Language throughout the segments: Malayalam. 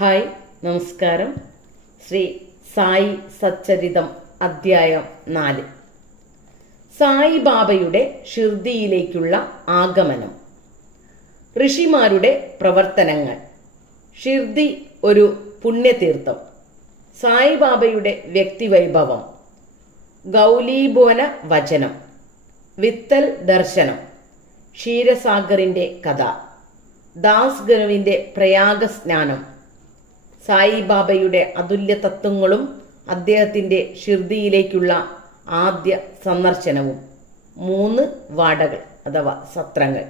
ഹായ്, നമസ്കാരം. ശ്രീ സായി സച്ചരിതം അധ്യായം 4. സായിബാബയുടെ ഷിർദിയിലേക്കുള്ള ആഗമനം. ഋഷിമാരുടെ പ്രവർത്തനങ്ങൾ. ഷിർദി ഒരു പുണ്യതീർത്ഥം. സായിബാബയുടെ വ്യക്തിവൈഭവം. ഗൗലീഭുവന വചനം. വിത്തൽ ദർശനം. ക്ഷീരസാഗറിൻ്റെ കഥ. ദാസ് ഗുരുവിൻ്റെ പ്രയാഗസ്നാനം. സായിബാബയുടെ അതുല്യ തത്വങ്ങളും അദ്ദേഹത്തിൻ്റെ ഷിർദിയിലേക്കുള്ള ആദ്യ സന്ദർശനവും. 3 വാടകൾ അഥവാ സത്രങ്ങൾ.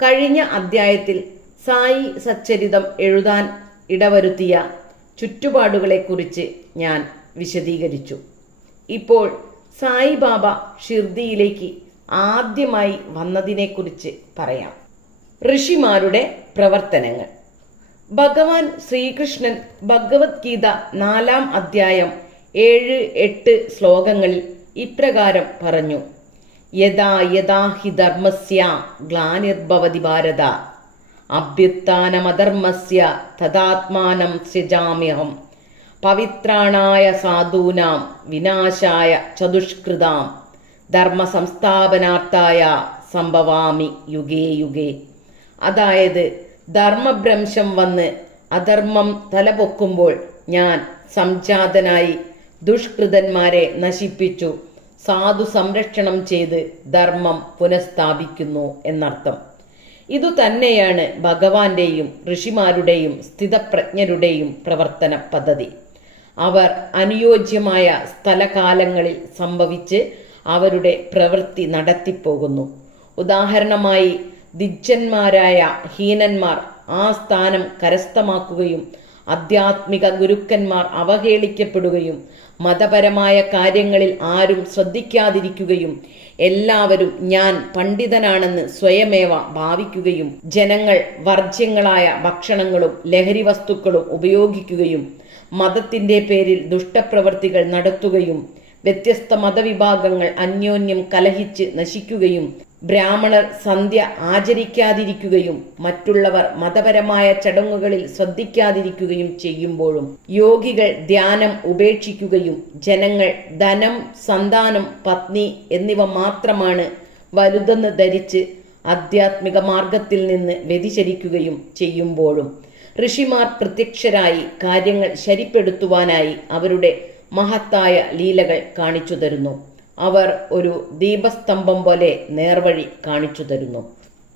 കഴിഞ്ഞ അധ്യായത്തിൽ സായി സച്ചരിതം എഴുതാൻ ഇടവരുത്തിയ ചുറ്റുപാടുകളെക്കുറിച്ച് ഞാൻ വിശദീകരിച്ചു. ഇപ്പോൾ സായിബാബ ഷിർദിയിലേക്ക് ആദ്യമായി വന്നതിനെക്കുറിച്ച് പറയാം. ഋഷിമാരുടെ പ്രവർത്തനങ്ങൾ. ഭഗവാൻ ശ്രീകൃഷ്ണൻ ഭഗവത്ഗീത 4-ാം അധ്യായം 7-8 ശ്ലോകങ്ങളിൽ ഇപ്രകാരം പറഞ്ഞു: യഥാ യഥാ ഹി ധർമ്മസ്യ ഗ്ലാനിർഭവതി ഭാരത അഭ്യുത്ഥാനമധർമ്മസ്യ തദാത്മാനം സൃജാമ്യഹം പവിത്രാണായ സാധൂനാം വിനാശായ ചതുഷ്കൃതാം ധർമ്മ സംസ്ഥാപനാർത്ഥായ സംഭവാമി യുഗേ യുഗേ. അതായത്, ധർമ്മഭ്രംശം വന്ന് അധർമ്മം തലപൊക്കുമ്പോൾ ഞാൻ സംജാതനായി ദുഷ്കൃതന്മാരെ നശിപ്പിച്ചു സാധു സംരക്ഷണം ചെയ്ത് ധർമ്മം പുനഃസ്ഥാപിക്കുന്നു എന്നർത്ഥം. ഇതുതന്നെയാണ് ഭഗവാന്റെയും ഋഷിമാരുടെയും സ്ഥിതപ്രജ്ഞരുടെയും പ്രവർത്തന പദ്ധതി. അവർ അനുയോജ്യമായ സ്ഥലകാലങ്ങളിൽ സംഭവിച്ച് അവരുടെ പ്രവൃത്തി നടത്തിപ്പോകുന്നു. ഉദാഹരണമായി, ദിജ്ജന്മാരായ ഹീനന്മാർ ആ സ്ഥാനം കരസ്ഥമാക്കുകയും ആധ്യാത്മിക ഗുരുക്കന്മാർ അവഹേളിക്കപ്പെടുകയും മതപരമായ കാര്യങ്ങളിൽ ആരും ശ്രദ്ധിക്കാതിരിക്കുകയും എല്ലാവരും ഞാൻ പണ്ഡിതനാണെന്ന് സ്വയമേവ ഭാവിക്കുകയും ജനങ്ങൾ വർജ്യങ്ങളായ ഭക്ഷണങ്ങളും ലഹരി വസ്തുക്കളും ഉപയോഗിക്കുകയും മതത്തിൻ്റെ പേരിൽ ദുഷ്ടപ്രവൃത്തികൾ നടത്തുകയും വ്യത്യസ്ത മതവിഭാഗങ്ങൾ അന്യോന്യം കലഹിച്ച് നശിക്കുകയും ബ്രാഹ്മണർ സന്ധ്യ ആചരിക്കാതിരിക്കുകയും മറ്റുള്ളവർ മതപരമായ ചടങ്ങുകളിൽ ശ്രദ്ധിക്കാതിരിക്കുകയും ചെയ്യുമ്പോഴും യോഗികൾ ധ്യാനം ഉപേക്ഷിക്കുകയും ജനങ്ങൾ ധനം, സന്താനം, പത്നി എന്നിവ മാത്രമാണ് വലുതെന്ന് ധരിച്ച് ആധ്യാത്മിക മാർഗത്തിൽ നിന്ന് വ്യതിചലിക്കുകയും ചെയ്യുമ്പോഴും ഋഷിമാർ പ്രത്യക്ഷരായി കാര്യങ്ങൾ ശരിപ്പെടുത്തുവാനായി അവരുടെ മഹത്തായ ലീലകൾ കാണിച്ചു തരുന്നു. അവർ ഒരു ദീപസ്തംഭം പോലെ നേർവഴി കാണിച്ചു തരുന്നു.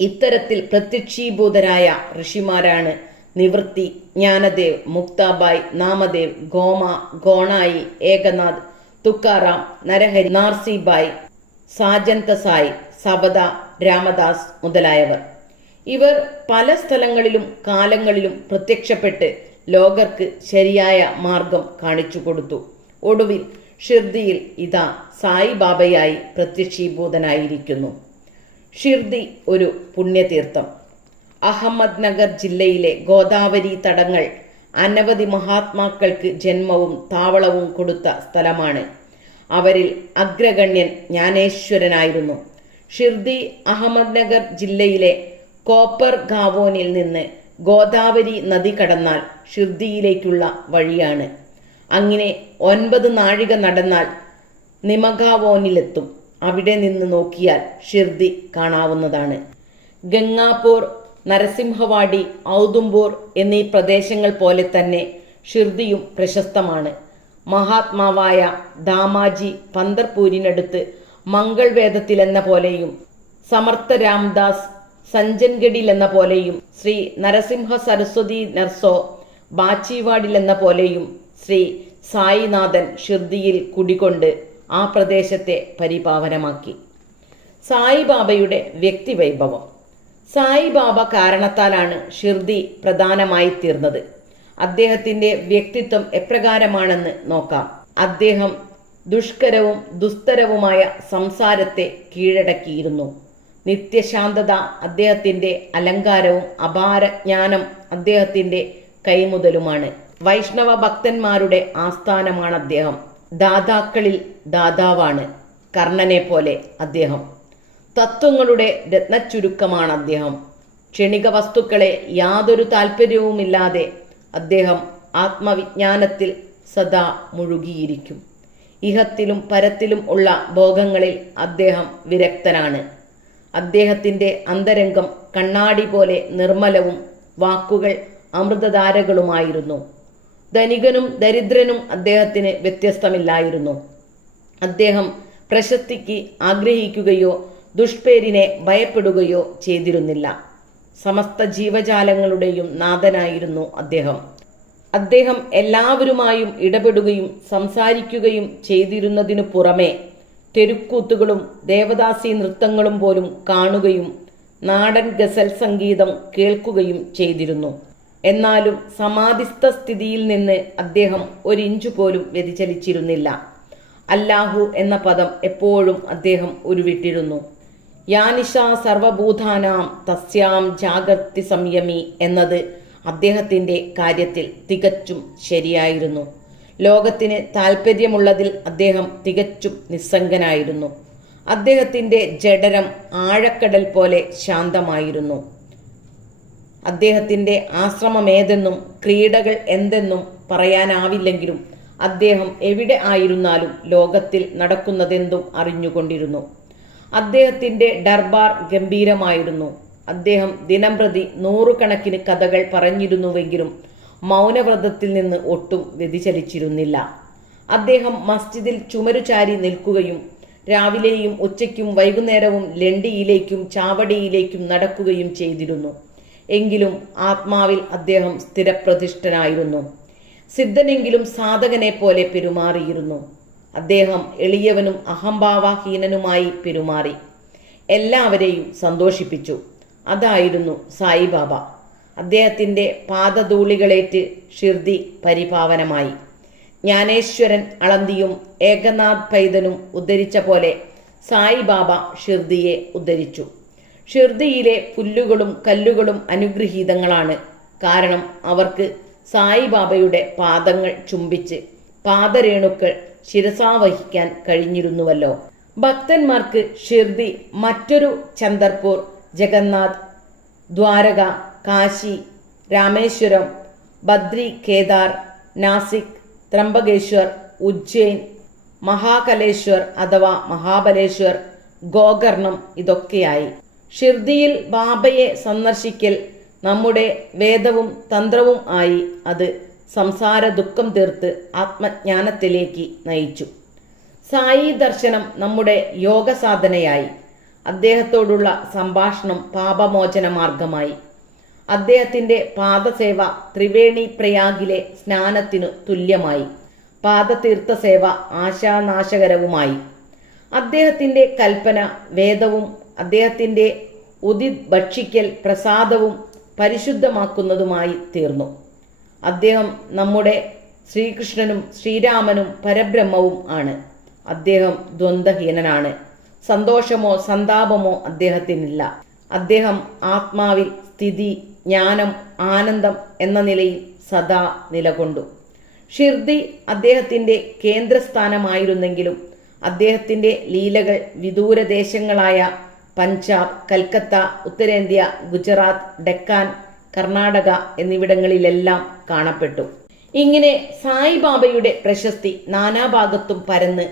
ഇത്തരത്തിൽ പ്രത്യക്ഷീഭൂതരായ ഋഷിമാരാണ് നിവൃത്തി, ജ്ഞാനദേവ്, മുക്താബായ്, നാമദേവ്, ഗോമ, ഗോണായി, ഏകനാഥ്, തുക്കാറാം, നരഹരി, നാർസിബായ്, സാജന്തസായി, സബദ, രാമദാസ് മുതലായവർ. ഇവർ പല സ്ഥലങ്ങളിലും കാലങ്ങളിലും പ്രത്യക്ഷപ്പെട്ട് ലോകർക്ക് ശരിയായ മാർഗം കാണിച്ചു കൊടുത്തു. ഒടുവിൽ ഷിർദിയിൽ ഇതാ സായിബാബയായി പ്രത്യക്ഷീഭൂതനായിരിക്കുന്നു. ഷിർദി ഒരു പുണ്യതീർത്ഥം. അഹമ്മദ് നഗർ ജില്ലയിലെ ഗോദാവരി തടങ്ങൾ അനവധി മഹാത്മാക്കൾക്ക് ജന്മവും താവളവും കൊടുത്ത സ്ഥലമാണ്. അവരിൽ അഗ്രഗണ്യൻ ജ്ഞാനേശ്വരനായിരുന്നു. ഷിർദി അഹമ്മദ് നഗർ ജില്ലയിലെ കോപ്പർ ഗാവോനിൽ നിന്ന് ഗോദാവരി നദി കടന്നാൽ ഷിർദിയിലേക്കുള്ള വഴിയാണ്. അങ്ങനെ 9 നാഴിക നടന്നാൽ നിമഗാവോനിലെത്തും. അവിടെ നിന്ന് നോക്കിയാൽ ഷിർദി കാണാവുന്നതാണ്. ഗംഗാപൂർ, നരസിംഹവാടി, ഔദുംപൂർ എന്നീ പ്രദേശങ്ങൾ പോലെ തന്നെ ഷിർദിയും പ്രശസ്തമാണ്. മഹാത്മാവായ ദാമാജി പന്തർപൂരിനടുത്ത് മംഗൾവേദത്തിലെന്ന പോലെയും സമർത്ഥ രാംദാസ് സഞ്ജൻഗഡിലെന്ന പോലെയും ശ്രീ നരസിംഹ സരസ്വതി നർസോ ബാച്ചിവാഡിലെന്ന പോലെയും ശ്രീ സായിനാഥൻ ഷിർദിയിൽ കുടികൊണ്ട് ആ പ്രദേശത്തെ പരിപാവനമാക്കി. സായിബാബയുടെ വ്യക്തിവൈഭവം. സായിബാബ കാരണത്താലാണ് ഷിർദി പ്രധാനമായി തീർന്നത്. അദ്ദേഹത്തിൻ്റെ വ്യക്തിത്വം എപ്രകാരമാണെന്ന് നോക്കാം. അദ്ദേഹം ദുഷ്കരവും ദുസ്തരവുമായ സംസാരത്തെ കീഴടക്കിയിരുന്നു. നിത്യശാന്തത അദ്ദേഹത്തിൻ്റെ അലങ്കാരവും അപാരജ്ഞാനം അദ്ദേഹത്തിൻ്റെ കൈമുതലുമാണ്. വൈഷ്ണവ ഭക്തന്മാരുടെ ആസ്ഥാനമാണ് അദ്ദേഹം. ദാതാക്കളിൽ ദാതാവാണ്. കർണനെ പോലെ അദ്ദേഹം. തത്വങ്ങളുടെ രത്നച്ചുരുക്കമാണ് അദ്ദേഹം. ക്ഷണിക വസ്തുക്കളെ യാതൊരു താല്പര്യവുമില്ലാതെ അദ്ദേഹം ആത്മവിജ്ഞാനത്തിൽ സദാ മുഴുകിയിരിക്കും. ഇഹത്തിലും പരത്തിലും ഉള്ള ഭോഗങ്ങളിൽ അദ്ദേഹം വിരക്തനാണ്. അദ്ദേഹത്തിൻ്റെ അന്തരംഗം കണ്ണാടി പോലെ നിർമ്മലവും വാക്കുകൾ അമൃതധാരകളുമായിരുന്നു. ധനികനും ദരിദ്രനും അദ്ദേഹത്തിന് വ്യത്യസ്തമില്ലായിരുന്നു. അദ്ദേഹം പ്രശസ്തിക്ക് ആഗ്രഹിക്കുകയോ ദുഷ്പേരിനെ ഭയപ്പെടുകയോ ചെയ്തിരുന്നില്ല. സമസ്ത ജീവജാലങ്ങളുടെയും നാഥനായിരുന്നു അദ്ദേഹം. അദ്ദേഹം എല്ലാവരുമായും ഇടപെടുകയും സംസാരിക്കുകയും ചെയ്തിരുന്നതിനു പുറമെ തെരുക്കൂത്തുകളും ദേവദാസി നൃത്തങ്ങളും പോലും കാണുകയും നാടൻ ഗസൽ സംഗീതം കേൾക്കുകയും ചെയ്തിരുന്നു. എന്നാലും സമാധിസ്ഥ സ്ഥിതിയിൽ നിന്ന് അദ്ദേഹം ഒരിഞ്ചു പോലും വ്യതിചലിച്ചിരുന്നില്ല. അല്ലാഹു എന്ന പദം എപ്പോഴും അദ്ദേഹം ഉരുവിട്ടിരുന്നു. യാനിഷ സർവഭൂതാനാം തസ്യാം ജാഗർത്തി സംയമി എന്നത് അദ്ദേഹത്തിൻ്റെ കാര്യത്തിൽ തികച്ചും ശരിയായിരുന്നു. ലോകത്തിന് താല്പര്യമുള്ളതിൽ അദ്ദേഹം തികച്ചും നിസ്സംഗനായിരുന്നു. അദ്ദേഹത്തിൻ്റെ ജഡരം ആഴക്കടൽ പോലെ ശാന്തമായിരുന്നു. അദ്ദേഹത്തിൻ്റെ ആശ്രമമേതെന്നും ക്രീഡകൾ എന്തെന്നും പറയാനാവില്ലെങ്കിലും അദ്ദേഹം എവിടെ ആയിരുന്നാലും ലോകത്തിൽ നടക്കുന്നതെന്തും അറിഞ്ഞുകൊണ്ടിരുന്നു. അദ്ദേഹത്തിൻ്റെ ദർബാർ ഗംഭീരമായിരുന്നു. അദ്ദേഹം ദിനംപ്രതി നൂറുകണക്കിന് കഥകൾ പറഞ്ഞിരുന്നുവെങ്കിലും മൗനവ്രതത്തിൽ നിന്ന് ഒട്ടും വ്യതിചലിച്ചിരുന്നില്ല. അദ്ദേഹം മസ്ജിദിൽ ചുമരുചാരി നിൽക്കുകയും രാവിലെയും ഉച്ചയ്ക്കും വൈകുന്നേരവും ലണ്ടിയിലേക്കും ചാവടിയിലേക്കും നടക്കുകയും ചെയ്തിരുന്നു. എങ്കിലും ആത്മാവിൽ അദ്ദേഹം സ്ഥിരപ്രതിഷ്ഠനായിരുന്നു. സിദ്ധനെങ്കിലും സാധകനെ പോലെ പെരുമാറിയിരുന്നു. അദ്ദേഹം എളിയവനും അഹംഭാവഹീനനുമായി പെരുമാറി എല്ലാവരെയും സന്തോഷിപ്പിച്ചു. അതായിരുന്നു സായിബാബ. അദ്ദേഹത്തിൻ്റെ പാദധൂളികളേറ്റ് ഷിർദി പരിപാവനമായി. ജ്ഞാനേശ്വരൻ അളന്തിയും ഏകനാഥ് പൈതനും ഉദ്ധരിച്ച പോലെ സായിബാബ ഷിർദിയെ ഉദ്ധരിച്ചു. ഷിർദിയിലെ പുല്ലുകളും കല്ലുകളും അനുഗ്രഹീതങ്ങളാണ്. കാരണം അവർക്ക് സായിബാബയുടെ പാദങ്ങൾ ചുംബിച്ച് പാദരേണുക്കൾ ശിരസാവഹിക്കാൻ കഴിഞ്ഞിരുന്നുവല്ലോ. ഭക്തന്മാർക്ക് ഷിർദി മറ്റൊരു ചന്ദർപൂർ, ജഗന്നാഥ്, ദ്വാരക, കാശി, രാമേശ്വരം, ബദ്രി, കേദാർ, നാസിക്, ത്രംബകേശ്വർ, ഉജ്ജയിൻ, മഹാകലേശ്വർ അഥവാ മഹാബലേശ്വർ, ഗോകർണം ഇതൊക്കെയായി. ഷിർദിയിൽ ബാബയെ സന്ദർശിക്കൽ നമ്മുടെ വേദവും തന്ത്രവും ആയി. അത് സംസാര ദുഃഖം തീർത്ത് ആത്മജ്ഞാനത്തിലേക്ക് നയിച്ചു. സായി ദർശനം നമ്മുടെ യോഗ സാധനയായി. അദ്ദേഹത്തോടുള്ള സംഭാഷണം പാപമോചന മാർഗമായി. അദ്ദേഹത്തിൻ്റെ പാദസേവ ത്രിവേണി പ്രയാഗിലെ സ്നാനത്തിനു തുല്യമായി. പാദതീർത്ഥസേവ ആശാനാശകരവുമായി. അദ്ദേഹത്തിൻ്റെ കൽപ്പന വേദവും അദ്ദേഹത്തിൻ്റെ ഉദിത് ഭക്ഷിക്കൽ പ്രസാദവും പരിശുദ്ധമാക്കുന്നതുമായി തീർന്നു. അദ്ദേഹം നമ്മുടെ ശ്രീകൃഷ്ണനും ശ്രീരാമനും പരബ്രഹ്മവും ആണ്. അദ്ദേഹം ദ്വന്ദ്വഹീനനാണ്. സന്തോഷമോ സന്താപമോ അദ്ദേഹത്തിനില്ല. അദ്ദേഹം ആത്മാവിൽ സ്ഥിതി, ജ്ഞാനം, ആനന്ദം എന്ന നിലയിൽ സദാ നിലകൊണ്ടു. ഷിർദി അദ്ദേഹത്തിൻ്റെ കേന്ദ്രസ്ഥാനമായിരുന്നെങ്കിലും അദ്ദേഹത്തിൻ്റെ ലീലകൾ വിദൂരദേശങ്ങളായ പഞ്ചാബ്, കൽക്കത്ത, ഉത്തരേന്ത്യ, ഗുജറാത്ത്, ഡെക്കാൻ, കർണാടക എന്നിവിടങ്ങളിലെല്ലാം കാണപ്പെട്ടു. ഇങ്ങനെ സായിബാബയുടെ പ്രശസ്തി നാനാഭാഗത്തും പരന്ന്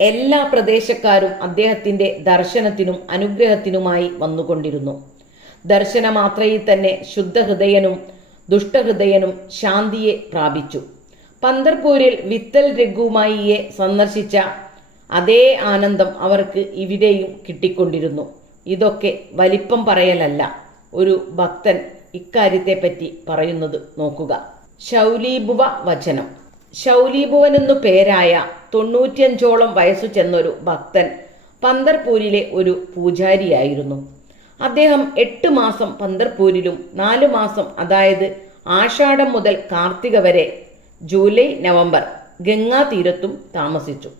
എല്ലാ പ്രദേശക്കാരും അദ്ദേഹത്തിൻ്റെ ദർശനത്തിനും അനുഗ്രഹത്തിനുമായി വന്നുകൊണ്ടിരുന്നു. ദർശനമാത്രയിൽ തന്നെ ശുദ്ധഹൃദയനും ദുഷ്ടഹൃദയനും ശാന്തിയെ പ്രാപിച്ചു. പന്തർപൂരിൽ വിത്തൽ രഘുമായിയെ സന്ദർശിച്ച അതേ ആനന്ദം അവർക്ക് ഇവിടെയും കിട്ടിക്കൊണ്ടിരുന്നു. ഇതൊക്കെ വലിപ്പം പറയലല്ല. ഒരു ഭക്തൻ ഇക്കാര്യത്തെപ്പറ്റി പറയുന്നത് നോക്കുക. ശൗലീഭുവ വചനം. ശൗലീഭുവനെന്നു പേരായ 95ഓളം വയസ്സു ചെന്നൊരു ഭക്തൻ പന്തർപൂരിലെ ഒരു പൂജാരിയായിരുന്നു. അദ്ദേഹം 8 മാസം പന്തർപൂരിലും 4 മാസം, അതായത് ആഷാഢം മുതൽ കാർത്തിക വരെ ജൂലൈ നവംബർ ഗംഗാ തീരത്തും താമസിച്ചു.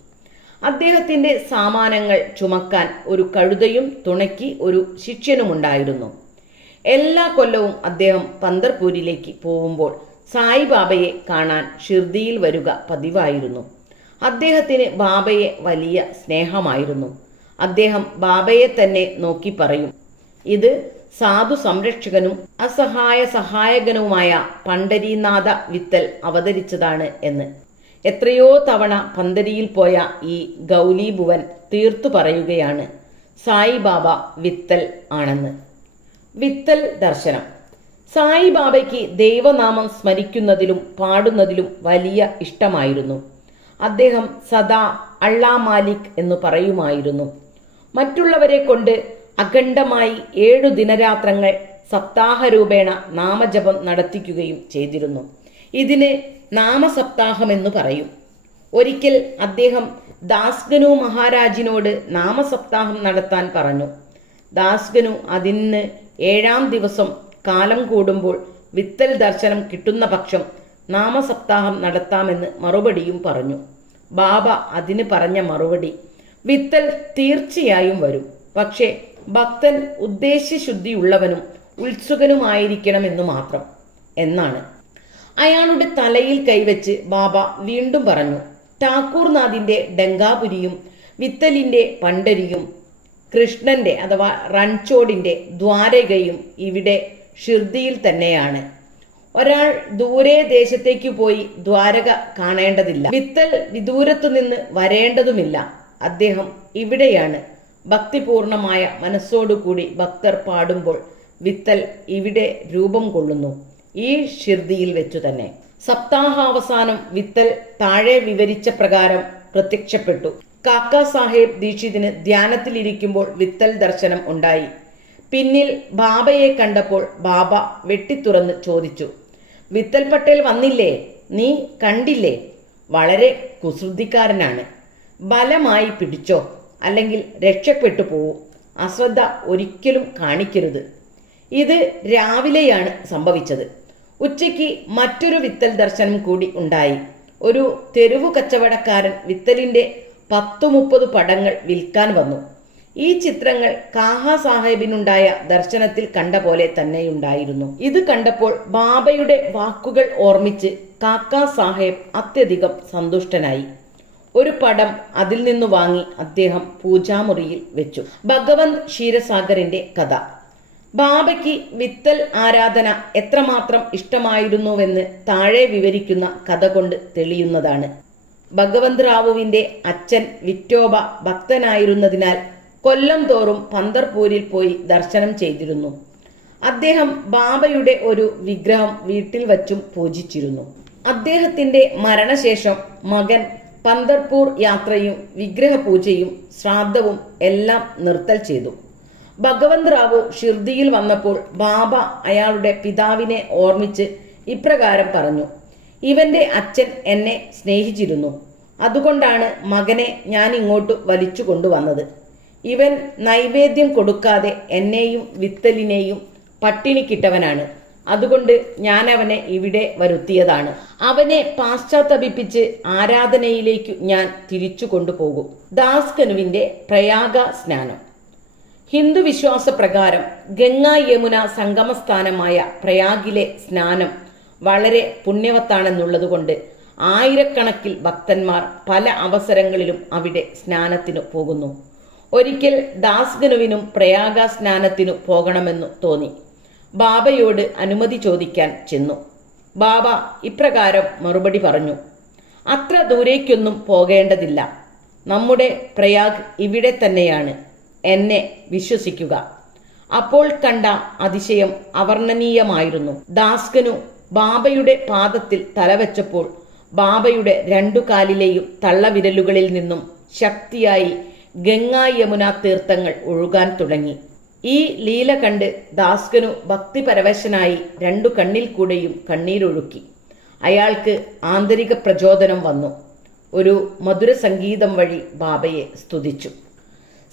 അദ്ദേഹത്തിൻ്റെ സാമാനങ്ങൾ ചുമക്കാൻ ഒരു കഴുതയും തുണയ്ക്ക് ഒരു ശിഷ്യനുമുണ്ടായിരുന്നു. എല്ലാ കൊല്ലവും അദ്ദേഹം പന്തർപൂരിലേക്ക് പോകുമ്പോൾ സായിബാബയെ കാണാൻ ഷിർദിയിൽ വരിക പതിവായിരുന്നു. അദ്ദേഹത്തിന് ബാബയെ വലിയ സ്നേഹമായിരുന്നു. അദ്ദേഹം ബാബയെ തന്നെ നോക്കി പറയും, ഇത് സാധു സംരക്ഷകനും അസഹായ സഹായകനുമായ പണ്ഡരീനാഥ വിത്തൽ അവതരിച്ചതാണ് എന്ന്. എത്രയോ തവണ പന്തരിയിൽ പോയ ഈ ഗൗലീഭുവൻ തീർത്തു പറയുകയാണ് സായിബാബ വിത്തൽ ആണെന്ന്. വിത്തൽ ദർശനം. സായിബാബയ്ക്ക് ദൈവനാമം സ്മരിക്കുന്നതിലും പാടുന്നതിലും വലിയ ഇഷ്ടമായിരുന്നു. അദ്ദേഹം സദാ അള്ളാ മാലിക് എന്ന് പറയുമായിരുന്നു. മറ്റുള്ളവരെ കൊണ്ട് അഖണ്ഡമായി 7 ദിനരാത്രങ്ങൾ സപ്താഹരൂപേണ നാമജപം നടത്തിക്കുകയും ചെയ്തിരുന്നു. ഇതിന് നാമസപ്താഹമെന്നു പറയും. ഒരിക്കൽ അദ്ദേഹം ദാസ്ഗനു മഹാരാജിനോട് നാമസപ്താഹം നടത്താൻ പറഞ്ഞു. ദാസ്ഗനു അതിന് 7-ാം ദിവസം കാലം കൂടുമ്പോൾ വിത്തൽ ദർശനം കിട്ടുന്ന പക്ഷം നാമസപ്താഹം നടത്താമെന്ന് മറുപടിയും പറഞ്ഞു. ബാബ അതിന് പറഞ്ഞ മറുപടി, വിത്തൽ തീർച്ചയായും വരും, പക്ഷേ ഭക്തൻ ഉദ്ദേശ്യശുദ്ധിയുള്ളവനും ഉത്സുകനുമായിരിക്കണമെന്നു മാത്രം എന്നാണ്. അയാളുടെ തലയിൽ കൈവച്ച് ബാബ വീണ്ടും പറഞ്ഞു, ഠാക്കൂർനാഥിന്റെ ഡങ്കാപുരിയും വിത്തലിന്റെ പണ്ഡരിയും കൃഷ്ണന്റെ അഥവാ റൺചോഡിന്റെ ദ്വാരകയും ഇവിടെ ഷിർദിയിൽ തന്നെയാണ്. ഒരാൾ ദൂരെ ദേശത്തേക്ക് പോയി ദ്വാരക കാണേണ്ടതില്ല. വിത്തൽ വിദൂരത്തു നിന്ന് വരേണ്ടതുമില്ല. അദ്ദേഹം ഇവിടെയാണ്. ഭക്തിപൂർണമായ മനസ്സോടുകൂടി ഭക്തർ പാടുമ്പോൾ വിത്തൽ ഇവിടെ രൂപം കൊള്ളുന്നു, ഈ ഷിർദിയിൽ വെച്ചു തന്നെ. സപ്താഹാവസാനം വിത്തൽ താഴെ വിവരിച്ച പ്രകാരം പ്രത്യക്ഷപ്പെട്ടു. കാക്കാ സാഹേബ് ദീക്ഷിതിന് ധ്യാനത്തിലിരിക്കുമ്പോൾ വിത്തൽ ദർശനം ഉണ്ടായി. പിന്നിൽ ബാബയെ കണ്ടപ്പോൾ ബാബ വെട്ടിത്തുറന്ന് ചോദിച്ചു, വിത്തൽ പട്ടേൽ വന്നില്ലേ? നീ കണ്ടില്ലേ? വളരെ കുസൃതിക്കാരനാണ്. ബലമായി പിടിച്ചോ, അല്ലെങ്കിൽ രക്ഷപ്പെട്ടു പോവും. അശ്രദ്ധ ഒരിക്കലും കാണിക്കരുത്. ഇത് രാവിലെയാണ് സംഭവിച്ചത്. ഉച്ചയ്ക്ക് മറ്റൊരു വിത്തൽ ദർശനം കൂടി ഉണ്ടായി. ഒരു തെരുവു കച്ചവടക്കാരൻ വിത്തലിന്റെ 10-30 പടങ്ങൾ വിൽക്കാൻ വന്നു. ഈ ചിത്രങ്ങൾ കാഹാ സാഹേബിനുണ്ടായ ദർശനത്തിൽ കണ്ട പോലെ തന്നെയുണ്ടായിരുന്നു. ഇത് കണ്ടപ്പോൾ ബാബയുടെ വാക്കുകൾ ഓർമ്മിച്ച് കാക്കാ സാഹേബ് അത്യധികം സന്തുഷ്ടനായി. ഒരു പടം അതിൽ നിന്നു വാങ്ങി അദ്ദേഹം പൂജാമുറിയിൽ വെച്ചു. ഭഗവന്ത് ക്ഷീരസാഗറിന്റെ കഥ. ബാബയ്ക്ക് വിത്തൽ ആരാധന എത്രമാത്രം ഇഷ്ടമായിരുന്നുവെന്ന് താഴെ വിവരിക്കുന്ന കഥ കൊണ്ട് തെളിയുന്നതാണ്. ഭഗവന്ത് റാവുവിന്റെ അച്ഛൻ വിറ്റോബ ഭക്തനായിരുന്നതിനാൽ കൊല്ലം തോറും പന്തർപൂരിൽ പോയി ദർശനം ചെയ്തിരുന്നു. അദ്ദേഹം ബാബയുടെ ഒരു വിഗ്രഹം വീട്ടിൽ വച്ചും പൂജിച്ചിരുന്നു. അദ്ദേഹത്തിന്റെ മരണശേഷം മകൻ പന്തർപൂർ യാത്രയും വിഗ്രഹ പൂജയും ശ്രാദ്ധവും എല്ലാം നിർത്തൽ ചെയ്തു. ഭഗവന്ത് റാവു ഷിർദിയിൽ വന്നപ്പോൾ ബാബ അയാളുടെ പിതാവിനെ ഓർമ്മിച്ച് ഇപ്രകാരം പറഞ്ഞു, ഇവന്റെ അച്ഛൻ എന്നെ സ്നേഹിച്ചിരുന്നു, അതുകൊണ്ടാണ് മകനെ ഞാൻ ഇങ്ങോട്ട് വലിച്ചു കൊണ്ടുവന്നത്. ഇവൻ നൈവേദ്യം കൊടുക്കാതെ എന്നെയും വിത്തലിനെയും പട്ടിണിക്കിട്ടവനാണ്. അതുകൊണ്ട് ഞാൻ അവനെ ഇവിടെ വരുത്തിയതാണ്. അവനെ പാശ്ചാത്തപിപ്പിച്ച് ആരാധനയിലേക്കു ഞാൻ തിരിച്ചു കൊണ്ടുപോകും. ദാസ്കനുവിന്റെ പ്രയാഗ സ്നാനം. ഹിന്ദു വിശ്വാസപ്രകാരം ഗംഗാ യമുന സംഗമസ്ഥാനമായ പ്രയാഗിലെ സ്നാനം വളരെ പുണ്യവത്താണെന്നുള്ളതുകൊണ്ട് ആയിരക്കണക്കിൽ ഭക്തന്മാർ പല അവസരങ്ങളിലും അവിടെ സ്നാനത്തിനു പോകുന്നു. ഒരിക്കൽ ദാസ്ഗനുവിനും പ്രയാഗ സ്നാനത്തിനു പോകണമെന്നു തോന്നി. ബാബയോട് അനുമതി ചോദിക്കാൻ ചെന്നു. ബാബ ഇപ്രകാരം മറുപടി പറഞ്ഞു, അത്ര ദൂരേക്കൊന്നും പോകേണ്ടതില്ല. നമ്മുടെ പ്രയാഗ് ഇവിടെ തന്നെയാണ്. എന്നെ വിശ്വസിക്കുക. അപ്പോൾ കണ്ട അതിശയം അവർണ്ണനീയമായിരുന്നു. ദാസ്കനു ബാബയുടെ പാദത്തിൽ തലവെച്ചപ്പോൾ ബാബയുടെ 2 കാലിലെയും തള്ളവിരലുകളിൽ നിന്നും ശക്തിയായി ഗംഗാ യമുന തീർത്ഥങ്ങൾ ഒഴുകാൻ തുടങ്ങി. ഈ ലീല കണ്ട് ദാസ്കനു ഭക്തിപരവശനായി 2 കണ്ണിൽ കൂടെയും കണ്ണീരൊഴുക്കി. അയാൾക്ക് ആന്തരിക പ്രചോദനം വന്നു. ഒരു മധുര സംഗീതം വഴി ബാബയെ സ്തുതിച്ചു.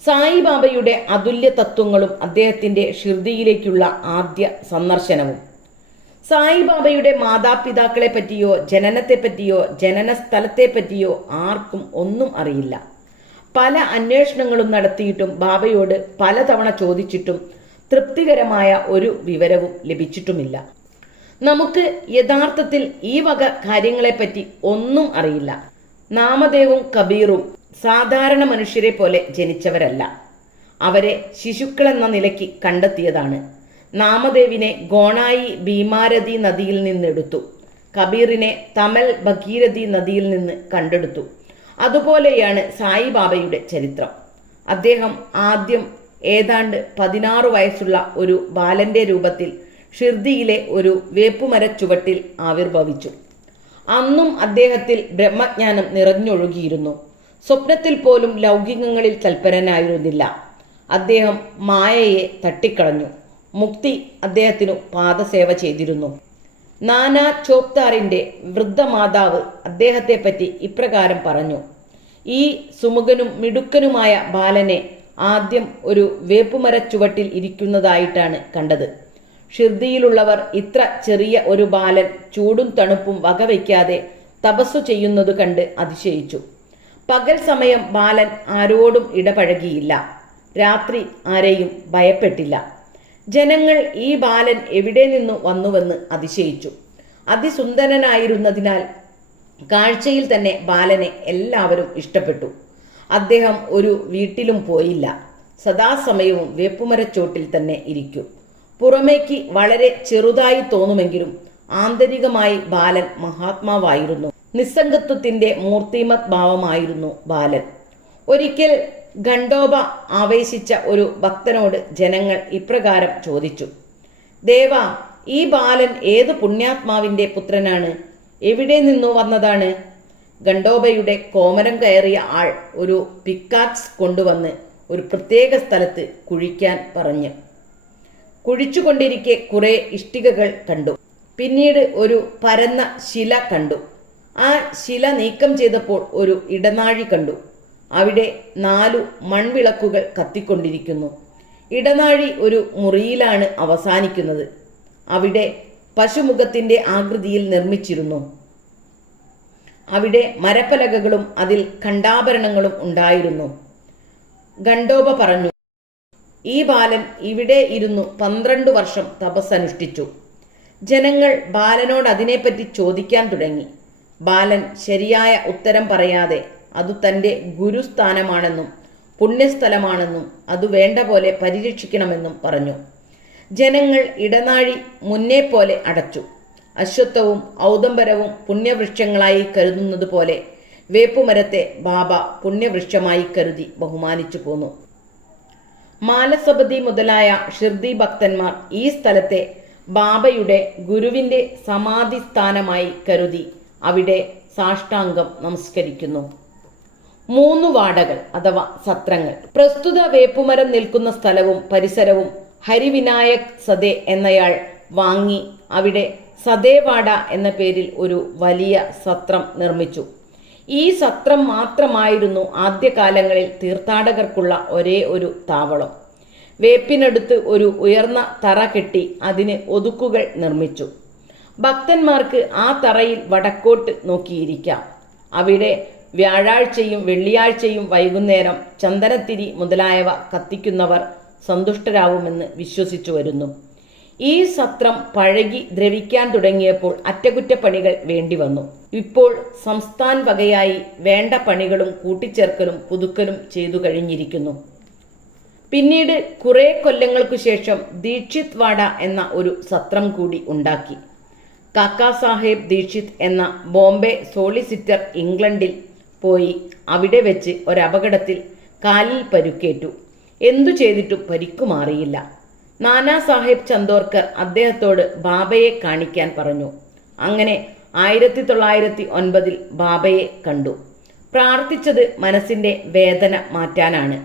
സായിബാബയുടെ അതുല്യ തത്വങ്ങളും അദ്ദേഹത്തിന്റെ ഷിർദിയിലേക്കുള്ള ആദ്യ സന്ദർശനവും. സായിബാബയുടെ മാതാപിതാക്കളെ പറ്റിയോ ജനനത്തെപ്പറ്റിയോ ജനന സ്ഥലത്തെപ്പറ്റിയോ ആർക്കും ഒന്നും അറിയില്ല. പല അന്വേഷണങ്ങളും നടത്തിയിട്ടും ബാബയോട് പലതവണ ചോദിച്ചിട്ടും തൃപ്തികരമായ ഒരു വിവരവും ലഭിച്ചിട്ടുമില്ല. നമുക്ക് യഥാർത്ഥത്തിൽ ഈ വക കാര്യങ്ങളെപ്പറ്റി ഒന്നും അറിയില്ല. നാമദേവും കബീറും സാധാരണ മനുഷ്യരെ പോലെ ജനിച്ചവരല്ല. അവരെ ശിശുക്കളെന്ന നിലയ്ക്ക് കണ്ടെത്തിയതാണ്. നാമദേവിനെ ഗോണായി ഭീമാരതി നദിയിൽ നിന്നെടുത്തു. കബീറിനെ തമൽ ഭഗീരഥി നദിയിൽ നിന്ന് കണ്ടെടുത്തു. അതുപോലെയാണ് സായിബാബയുടെ ചരിത്രം. അദ്ദേഹം ആദ്യം ഏതാണ്ട് 16 വയസ്സുള്ള ഒരു ബാലന്റെ രൂപത്തിൽ ഷിർദിയിലെ ഒരു വേപ്പുമരച്ചുവട്ടിൽ ആവിർഭവിച്ചു. അന്നും അദ്ദേഹത്തിൽ ബ്രഹ്മജ്ഞാനം നിറഞ്ഞൊഴുകിയിരുന്നു. സ്വപ്നത്തിൽ പോലും ലൗകികങ്ങളിൽ തൽപരനായിരുന്നില്ല. അദ്ദേഹം മായയെ തട്ടിക്കളഞ്ഞു. മുക്തി അദ്ദേഹത്തിനു പാദസേവ ചെയ്തിരുന്നു. നാനാ ചോപ്താറിന്റെ വൃദ്ധമാതാവ് അദ്ദേഹത്തെപ്പറ്റി ഇപ്രകാരം പറഞ്ഞു: ഈ സുമുഖനും മിടുക്കനുമായ ബാലനെ ആദ്യം ഒരു വേപ്പുമരച്ചുവട്ടിൽ ഇരിക്കുന്നതായിട്ടാണ് കണ്ടത്. ഷിർദിയിലുള്ളവർ ഇത്ര ചെറിയ ഒരു ബാലൻ ചൂടും തണുപ്പും വകവയ്ക്കാതെ തപസ്സു ചെയ്യുന്നത് കണ്ട് അതിശയിച്ചു. പകൽ സമയം ബാലൻ ആരോടും ഇടപഴകിയില്ല. രാത്രി ആരെയും ഭയപ്പെട്ടില്ല. ജനങ്ങൾ ഈ ബാലൻ എവിടെ നിന്നു വന്നുവെന്ന് അതിശയിച്ചു. അതിസുന്ദരനായിരുന്നതിനാൽ കാഴ്ചയിൽ തന്നെ ബാലനെ എല്ലാവരും ഇഷ്ടപ്പെട്ടു. അദ്ദേഹം ഒരു വീട്ടിലും പോയില്ല. സദാസമയവും വേപ്പുമരച്ചോട്ടിൽ തന്നെ ഇരിക്കും. പുറമേക്ക് വളരെ ചെറുതായി തോന്നുമെങ്കിലും ആന്തരികമായി ബാലൻ മഹാത്മാവായിരുന്നു. നിസ്സംഗത്വത്തിന്റെ മൂർത്തിമത് ഭാവമായിരുന്നു ബാലൻ. ഒരിക്കൽ ഖണ്ഡോബ ആവേശിച്ച ഒരു ഭക്തനോട് ജനങ്ങൾ ഇപ്രകാരം ചോദിച്ചു: ദേവ, ഈ ബാലൻ ഏത് പുണ്യാത്മാവിന്റെ പുത്രനാണ്? എവിടെ നിന്നു വന്നതാണ്? ഖണ്ഡോബയുടെ കോമരം കയറിയ ആൾ ഒരു പിക്കാക്സ് കൊണ്ടുവന്ന് ഒരു പ്രത്യേക സ്ഥലത്ത് കുഴിക്കാൻ പറഞ്ഞു. കുഴിച്ചുകൊണ്ടിരിക്കെ കുറെ ഇഷ്ടികകൾ കണ്ടു. പിന്നീട് ഒരു പരന്ന ശില കണ്ടു. ആ ശില നീക്കം ചെയ്തപ്പോൾ ഒരു ഇടനാഴി കണ്ടു. അവിടെ 4 മൺവിളക്കുകൾ കത്തിക്കൊണ്ടിരിക്കുന്നു. ഇടനാഴി ഒരു മുറിയിലാണ് അവസാനിക്കുന്നത്. അവിടെ പശുമുഖത്തിന്റെ ആകൃതിയിൽ നിർമ്മിച്ചിരുന്നു. അവിടെ മരപ്പലകകളും അതിൽ ഖണ്ഡാഭരണങ്ങളും ഉണ്ടായിരുന്നു. ഖണ്ഡോബ പറഞ്ഞു: ഈ ബാലൻ ഇവിടെ ഇരുന്നു 12 വർഷം തപസ്സനുഷ്ഠിച്ചു. ജനങ്ങൾ ബാലനോട് അതിനെപ്പറ്റി ചോദിക്കാൻ തുടങ്ങി. ബാലൻ ശരിയായ ഉത്തരം പറയാതെ അത് തൻ്റെ ഗുരുസ്ഥാനമാണെന്നും പുണ്യസ്ഥലമാണെന്നും അത് വേണ്ട പോലെ പരിരക്ഷിക്കണമെന്നും പറഞ്ഞു. ജനങ്ങൾ ഇടനാഴി മുന്നേ പോലെ അടച്ചു. അശ്വത്ഥവും ഔദംബരവും പുണ്യവൃക്ഷങ്ങളായി കരുതുന്നത് പോലെ വേപ്പുമരത്തെ ബാബ പുണ്യവൃക്ഷമായി കരുതി ബഹുമാനിച്ചു പോന്നു. മാലസപതി മുതലായ ഷിർദി ഭക്തന്മാർ ഈ സ്ഥലത്തെ ബാബയുടെ ഗുരുവിന്റെ സമാധി സ്ഥാനമായി കരുതി അവിടെ സാഷ്ടാംഗം നമസ്കരിക്കുന്നു. 3 വാടകൾ അഥവാ സത്രങ്ങൾ. പ്രസ്തുത വേപ്പുമരം നിൽക്കുന്ന സ്ഥലവും പരിസരവും ഹരിവിനായക് സദേ എന്നയാൾ വാങ്ങി അവിടെ സദേവാഡ എന്ന പേരിൽ ഒരു വലിയ സത്രം നിർമ്മിച്ചു. ഈ സത്രം മാത്രമായിരുന്നു ആദ്യകാലങ്ങളിൽ തീർത്ഥാടകർക്കുള്ള ഒരേ ഒരു താവളം. വേപ്പിനടുത്ത് ഒരു ഉയർന്ന തറ കെട്ടി അതിന് ഒതുക്കുകൾ നിർമ്മിച്ചു. ഭക്തന്മാർക്ക് ആ തറയിൽ വടക്കോട്ട് നോക്കിയിരിക്കാം. അവിടെ വ്യാഴാഴ്ചയും വെള്ളിയാഴ്ചയും വൈകുന്നേരം ചന്ദനത്തിരി മുതലായവ കത്തിക്കുന്നവർ സന്തുഷ്ടരാവുമെന്ന് വിശ്വസിച്ചു വരുന്നു. ഈ സത്രം പഴകി ദ്രവിക്കാൻ തുടങ്ങിയപ്പോൾ അറ്റകുറ്റപ്പണികൾ വേണ്ടിവന്നു. ഇപ്പോൾ സംസ്ഥാൻ വകയായി വേണ്ട പണികളും കൂട്ടിച്ചേർക്കലും പുതുക്കലും ചെയ്തു കഴിഞ്ഞിരിക്കുന്നു. പിന്നീട് കുറെ കൊല്ലങ്ങൾക്കു ശേഷം ദീക്ഷിത് വാഡ എന്ന ഒരു സത്രം കൂടി ഉണ്ടാക്കി. കാക്കാ സാഹേബ് ദീക്ഷിത് എന്ന ബോംബെ സോളിസിറ്റർ ഇംഗ്ലണ്ടിൽ പോയി അവിടെ വെച്ച് ഒരപകടത്തിൽ കാലിൽ പരുക്കേറ്റു. എന്തു ചെയ്തിട്ടും പരിക്കുമാറിയില്ല. നാനാ സാഹേബ് ചന്ദോർക്കർ അദ്ദേഹത്തോട് ബാബയെ കാണിക്കാൻ പറഞ്ഞു. അങ്ങനെ 1909 ബാബയെ കണ്ടു. പ്രാർത്ഥിച്ചത് മനസ്സിന്റെ വേദന മാറ്റാനാണ്,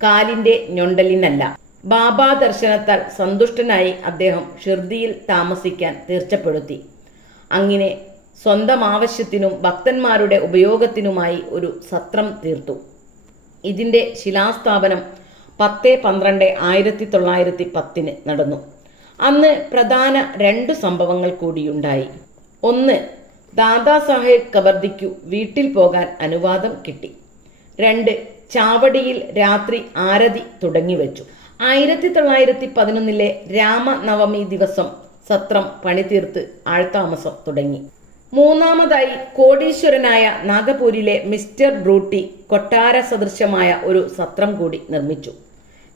കാലിന്റെ ഞൊണ്ടലിനല്ല. ബാബാ ദർശനത്താൽ സന്തുഷ്ടനായി അദ്ദേഹം ഷിർദിയിൽ താമസിക്കാൻ തീർച്ചപ്പെടുത്തി. അങ്ങനെ സ്വന്തം ആവശ്യത്തിനും ഭക്തന്മാരുടെ ഉപയോഗത്തിനുമായി ഒരു സത്രം തീർത്തു. ഇതിന്റെ ശിലാസ്ഥാപനം 10/12/1910 നടന്നു. അന്ന് പ്രധാന 2 സംഭവങ്ങൾ കൂടിയുണ്ടായി. ഒന്ന്, ദാദാ സാഹേബ് കബർദിക്കു വീട്ടിൽ പോകാൻ അനുവാദം കിട്ടി. 2, ചാവടിയിൽ രാത്രി ആരതി തുടങ്ങിവെച്ചു. 1911 രാമനവമി ദിവസം സത്രം പണിതീർത്ത് ആൾതാമസം തുടങ്ങി. മൂന്നാമതായി കോടീശ്വരനായ നാഗപൂരിലെ മിസ്റ്റർ ബ്രൂട്ടി കൊട്ടാര സദൃശമായ ഒരു സത്രം കൂടി നിർമ്മിച്ചു.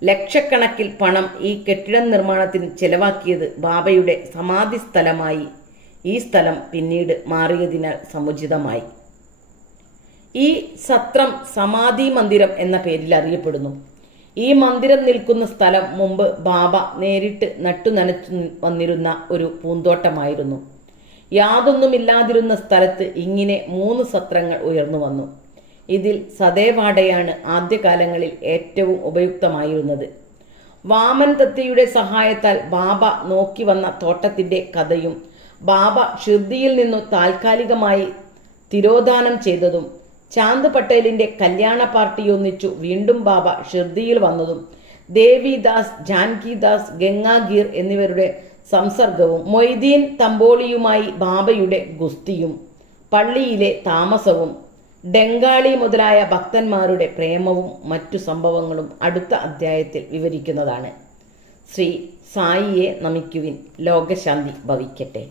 ലക്ഷക്കണക്കിൽ പണം ഈ കെട്ടിട നിർമ്മാണത്തിന് ചെലവാക്കിയത് ബാബയുടെ സമാധി സ്ഥലമായി ഈ സ്ഥലം പിന്നീട് മാറിയതിനാൽ സമുചിതമായി. ഈ സത്രം സമാധി മന്ദിരം എന്ന പേരിൽ അറിയപ്പെടുന്നു. ഈ മന്ദിരം നിൽക്കുന്ന സ്ഥലം മുമ്പ് ബാബ നേരിട്ട് നട്ടുനനച്ചു വന്നിരുന്ന ഒരു പൂന്തോട്ടമായിരുന്നു. യാതൊന്നുമില്ലാതിരുന്ന സ്ഥലത്ത് ഇങ്ങനെ 3 സത്രങ്ങൾ ഉയർന്നു വന്നു. ഇതിൽ സദേവാടയാണ് ആദ്യകാലങ്ങളിൽ ഏറ്റവും ഉപയുക്തമായിരുന്നത്. വാമൻ തത്തയുടെ സഹായത്താൽ ബാബ നോക്കി വന്ന തോട്ടത്തിന്റെ കഥയും ബാബ ഷിർദിയിൽ നിന്നു താൽക്കാലികമായി തിരോധാനം ചെയ്തതും ചാന്ദ് പട്ടേലിന്റെ കല്യാണ പാർട്ടിയൊന്നിച്ചു വീണ്ടും ബാബ ഷിർദിയിൽ വന്നതും ദേവിദാസ്, ജാൻകിദാസ്, ഗംഗാഗീർ എന്നിവരുടെ സംസർഗവും മൊയ്തീൻ തമ്പോളിയുമായി ബാബയുടെ ഗുസ്തിയും പള്ളിയിലെ താമസവും ഡെങ്കാളി മുതലായ ഭക്തന്മാരുടെ പ്രേമവും മറ്റു സംഭവങ്ങളും അടുത്ത അധ്യായത്തിൽ വിവരിക്കുന്നതാണ്. ശ്രീ സായിയെ നമിക്കുവിൻ. ലോകശാന്തി ഭവിക്കട്ടെ.